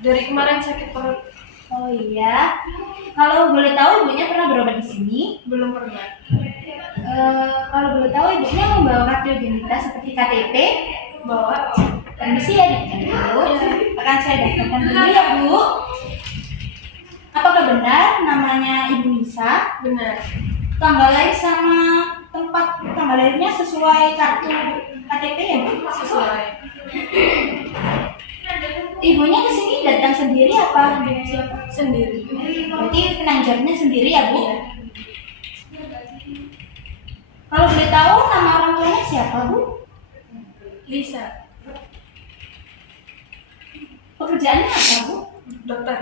Dari kemarin sakit perut. Oh iya. Kalau boleh tahu ibunya pernah berobat di sini? Belum pernah. Kalau boleh tahu ibunya membawa kartu identitas seperti KTP, Bawa. permisi ya dulu. Akan saya daftarkan dulu ya Bu. Apakah benar namanya Ibu Nisa? Benar. Tanggal lahir sama tempat tanggal lahirnya sesuai kartu KTP ya Bu? Sesuai. Ibunya ke sini datang sendiri apa dengan siapa? Sendiri. Berarti penanjarnya sendiri ya Bu? Kalau boleh tahu nama orang tuanya siapa Bu? Lisa. Pekerjaannya apa Bu? Dokter.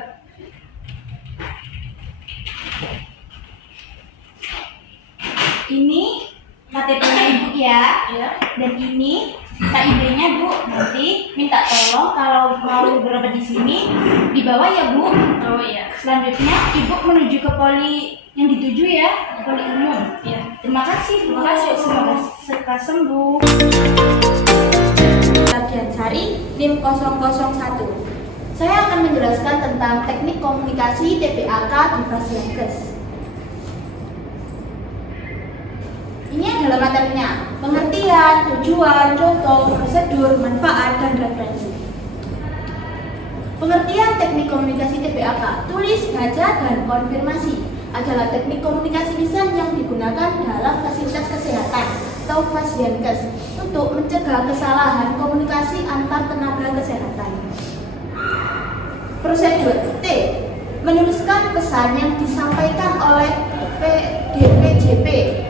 Ini KTP-nya Ibu ya. Ya. Dan ini KID-nya Bu. Nanti minta tolong kalau mau berobat di sini dibawa ya Bu. Oh iya. Selanjutnya Ibu menuju ke poli yang dituju ya, poli umum. Ya. Terima kasih Bu. Terima kasih, Bu. Semoga cepat sembuh. Latihan Sari NIM 001. Saya akan menjelaskan tentang teknik komunikasi TPAK di Pasienkes. Ini adalah materinya: pengertian, tujuan, contoh, prosedur, manfaat, dan referensi. Pengertian teknik komunikasi TPAK, tulis, baca, dan konfirmasi adalah teknik komunikasi lisan yang digunakan dalam fasilitas kesehatan atau Pasienkes untuk mencegah kesalahan komunikasi antar tenaga kesehatan. Prosedur T. Menuliskan pesan yang disampaikan oleh DPJP.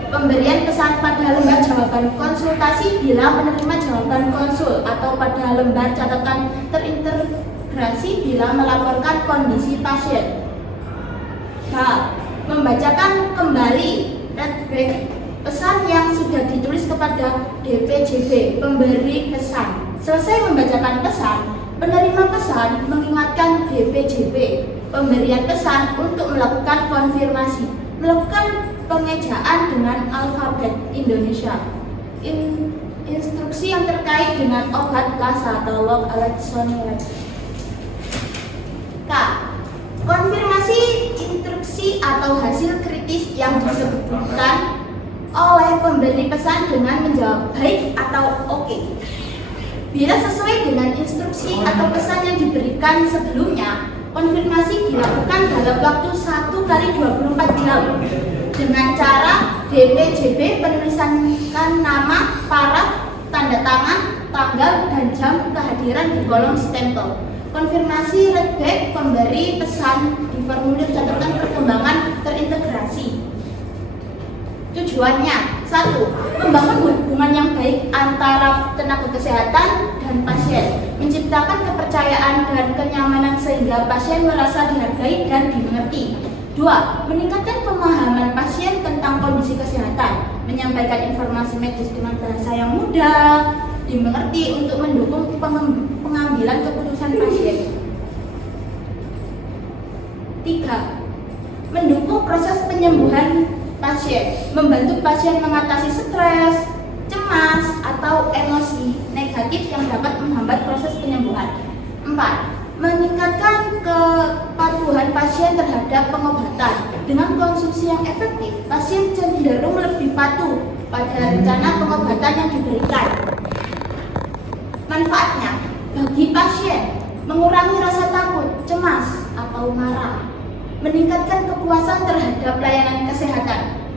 Pemberian pesan pada lembar jawaban konsultasi bila menerima jawaban konsul atau pada lembar catatan terintegrasi bila melaporkan kondisi pasien. H. Membacakan kembali readback pesan yang sudah ditulis kepada DPJP, pemberi pesan. Selesai membacakan pesan, penerima pesan mengingatkan DPJP, pemberian pesan untuk melakukan konfirmasi, melakukan pengejaan dengan alfabet Indonesia. Instruksi yang terkait dengan obat lasa atau log alexonilate. K. Konfirmasi instruksi atau hasil kritis yang disebutkan oleh pemberi pesan dengan menjawab baik atau oke. Bila sesuai dengan instruksi atau pesan yang diberikan sebelumnya, konfirmasi dilakukan dalam waktu 1x24 jam dengan cara DPJP penulisankan nama, paraf, tanda tangan, tanggal, dan jam kehadiran di kolom stempel. Konfirmasi readback pemberi pesan di formulir catatan perkembangan terintegrasi. Tujuannya: 1. Membangun hubungan yang baik antara tenaga kesehatan dan pasien, menciptakan kepercayaan dan kenyamanan sehingga pasien merasa dihargai dan dimengerti. 2. Meningkatkan pemahaman pasien tentang kondisi kesehatan, menyampaikan informasi medis dengan bahasa yang mudah, dimengerti untuk mendukung pengambilan keputusan pasien. 3. Mendukung proses penyembuhan pasien, membantu pasien mengatasi stres, cemas, atau emosi negatif yang dapat menghambat proses penyembuhan. 4. Meningkatkan kepatuhan pasien terhadap pengobatan. Dengan konsumsi yang efektif, pasien cenderung lebih patuh pada rencana pengobatan yang diberikan. Manfaatnya bagi pasien: mengurangi rasa takut, cemas, atau marah, meningkatkan kepuasan terhadap layanan kesehatan,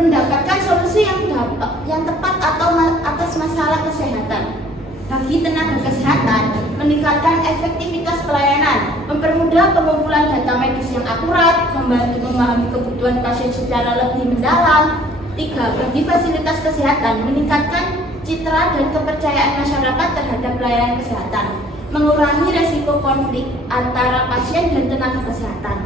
mendapatkan solusi yang tepat atau atas masalah kesehatan. Bagi tenaga kesehatan, meningkatkan efektivitas pelayanan, mempermudah pengumpulan data medis yang akurat, membantu memahami kebutuhan pasien secara lebih mendalam. 3. Bagi fasilitas kesehatan, meningkatkan citra dan kepercayaan masyarakat terhadap pelayanan kesehatan, mengurangi resiko konflik antara pasien dan tenaga kesehatan.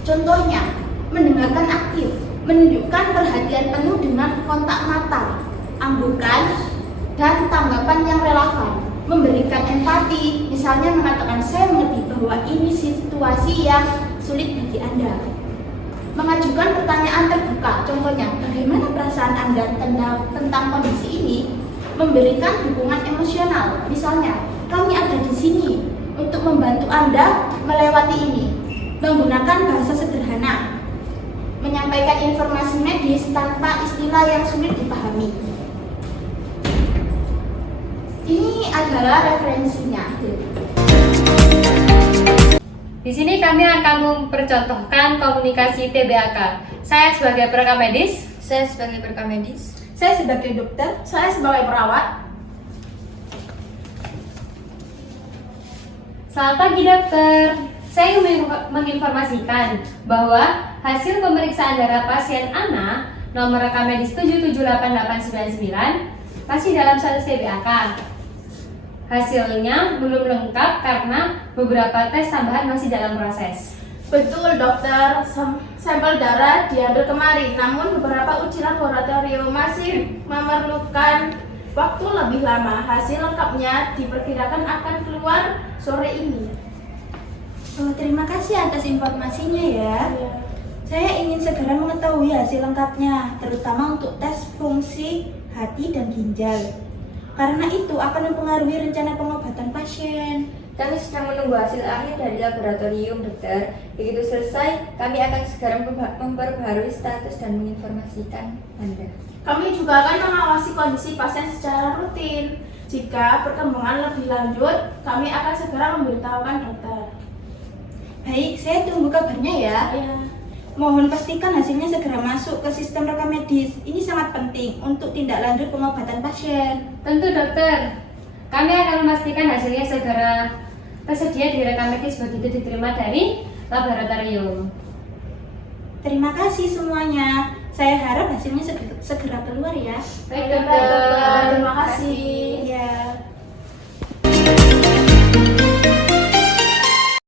Contohnya: mendengarkan aktif, menunjukkan perhatian penuh dengan kontak mata, anggukan, dan tanggapan yang relevan, memberikan empati, misalnya mengatakan saya mengerti bahwa ini situasi yang sulit bagi Anda. Mengajukan pertanyaan terbuka, contohnya bagaimana perasaan Anda tentang kondisi ini, memberikan dukungan emosional, misalnya kami ada di sini, untuk membantu Anda melewati ini. Menggunakan bahasa sederhana, menyampaikan informasi medis tanpa istilah yang sulit dipahami. Ini adalah referensinya. Di sini kami akan mempercontohkan komunikasi TBAK. Saya sebagai perekam medis. Saya sebagai perekam medis. Saya sebagai dokter, saya sebagai perawat. Selamat pagi dokter. Saya ingin menginformasikan bahwa hasil pemeriksaan darah pasien Ana nomor rekam medis 778899 masih dalam status TBAK. Hasilnya belum lengkap karena beberapa tes tambahan masih dalam proses. Betul dokter, sampel darah diambil kemarin, namun beberapa uji laboratorium masih memerlukan waktu lebih lama. Hasil lengkapnya diperkirakan akan keluar sore ini. Oh, terima kasih atas informasinya ya. Saya ingin segera mengetahui hasil lengkapnya, terutama untuk tes fungsi hati dan ginjal. Karena itu akan mempengaruhi rencana pengobatan pasien. Kami sedang menunggu hasil akhir dari laboratorium, dokter. Begitu selesai, kami akan segera memperbarui status dan menginformasikan Anda. Kami juga akan mengawasi kondisi pasien secara rutin. Jika perkembangan lebih lanjut, kami akan segera memberitahukan dokter. Baik, saya tunggu kabarnya ya. Iya. Mohon pastikan hasilnya segera masuk ke sistem rekam medis. Ini sangat penting untuk tindak lanjut pengobatan pasien. Tentu dokter. Kami akan memastikan hasilnya segera tersedia di rekam medis begitu diterima dari laboratorium. Terima kasih semuanya. Saya harap hasilnya segera keluar ya. Baik dokter. Terima kasih.